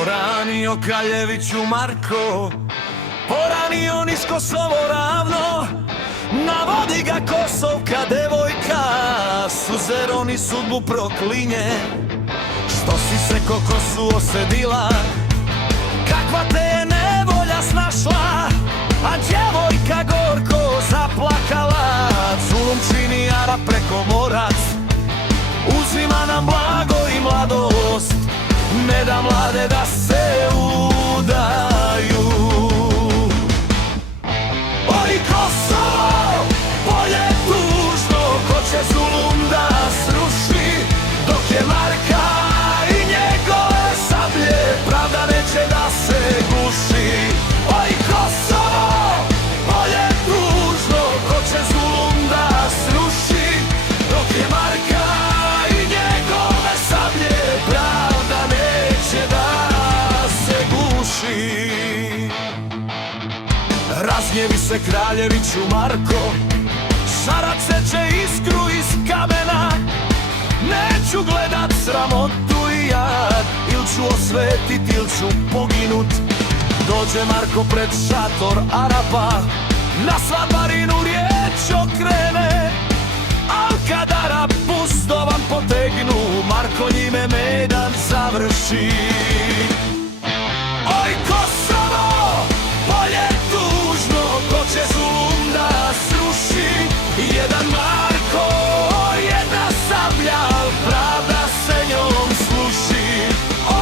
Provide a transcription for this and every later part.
Poranio Kraljeviću Marko, poranio nisko slovo ravno, navodi ga kosovka devojka, suzeroni sudbu proklinje. Što si se ko kosu osedila, kakva te je nevolja snašla, a djevojka gorko zaplakala. Zulum čini Arap preko morac, uzima nam blago i mladost, ne da mlade da se udaju. Oj Kosovo, polje tužno, ko će zulum da sruši, dok je Marka i njegove sablje, pravda neće da se guši. Oj Kosovo, polje tužno, ko će zulum da sruši, dok je Marka i njegove sablje, pravda neće da se guši. Razgnjevi se Kraljeviću Marko, šarac seče iskru iz kamena. Neću gledat sramotu i jad, il ću osvetit, il ću poginut. Dođe Marko pred šator Arapa, na svadbarinu riječ okrene, al kad Arap pustovan potegnu, Marko njime medan završi. Oj Kosovo, polje tužno, ko će zulum da sruši, jedan Marko, jedna sablja, al pravda se njom sluši.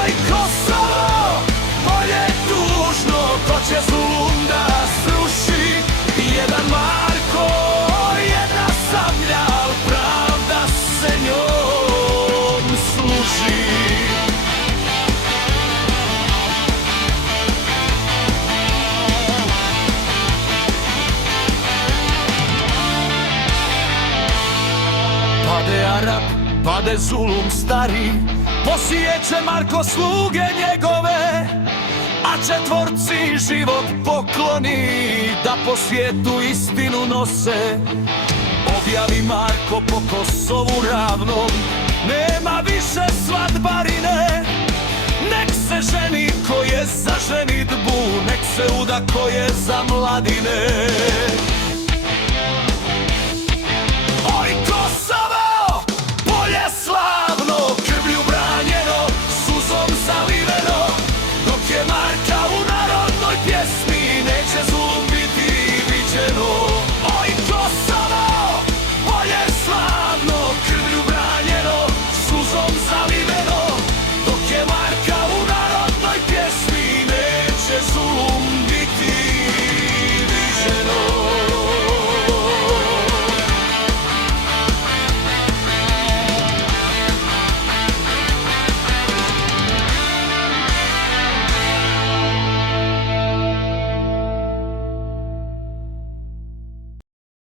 Oj Kosovo, polje tužno, ko će zulum da sruši, jedan Marko, jedna sablja, al pravda se njom služi. Pade Arap, pade zulum stari, posijeće Marko sluge njegove, a četvorci život pokloni, da po svijetu istinu nose. Objavi Marko po Kosovu ravnom, nema više svadbarine. Nek se ženi ko je za ženidbu, nek se uda ko je za mladine.